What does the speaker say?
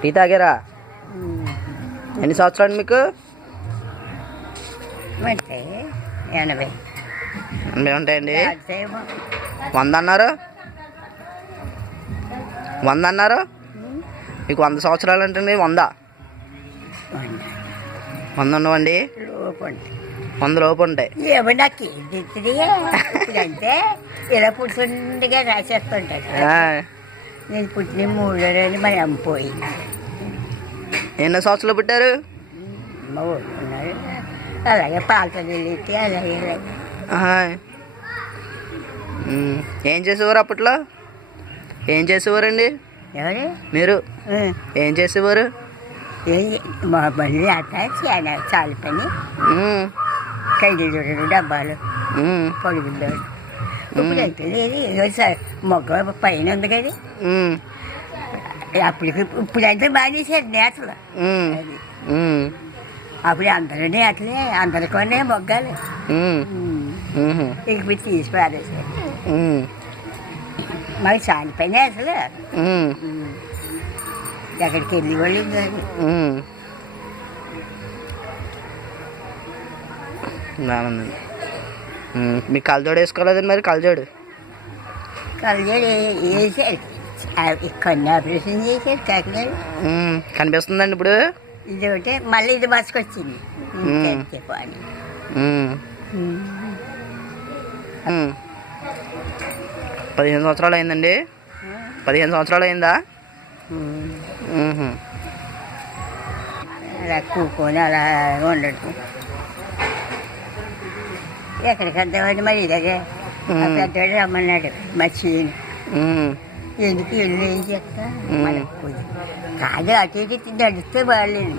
Tea తాగారా? ఎన్ని సంవత్సరాలు మీకు? 80 ఉంటాయండి. 100 అన్నారు. 100 అన్నారు. మీకు 100 సంవత్సరాలు అంటే 100 ఉండవండి. 100 లోపు ఉంటాయి. అంటే ఇలా పుట్టిండిగా రాసేస్తుంటాడు. నేను పుట్టిన 3 రోజులు మరి అమ్మిపోయింది. ఎన్నో సంవత్సరాలు పుట్టారు? ఉన్నారు అలాగే పాలతో వెళ్ళి అలాగే ఏం చేసేవారు అప్పట్లో? ఏం చేసేవారండి ఎవరు? మీరు ఏం చేసేవారు? మా బండి అట్ట చాలు పని, కైలు డబ్బాలు పొడుగుల్లో. ఇప్పుడు అయితే లేదు, మొగ్గ పైన ఉంది కదా. అప్పటికి ఇప్పుడంటే బాగా చేశారు నేతలు. అప్పుడు అందరూ నేతలే, అందరికొనే మొగ్గాలి. ఇక మీరు తీసి పారేసారు. మాకు చాలు పని అసలు. ఎక్కడికి వెళ్ళి వాళ్ళు బాగుందండి. మీకు కళ్ళజోడు వేసుకోలేదండి? మరి కళ్ళజోడు వేసారు, కొన్ని ఆపరేషన్ చేశారు కాకినాడ. కనిపిస్తుందండి ఇప్పుడు? ఇది ఒకటి, మళ్ళీ ఇది బస్కొచ్చింది. 15 సంవత్సరాలు అయిందండి. 15 సంవత్సరాలు అయిందా? అలా కూకొని అలా ఉండడు. ఎక్కడికి వెళ్తామండి మరి ఇలాగే. పెద్దవాడు రమ్మన్నాడు మర్చిని. ఎందుకు వెళ్ళి ఏం చేస్తా? కాదు అటు ఇటు నడిస్తే బాగాలేదు.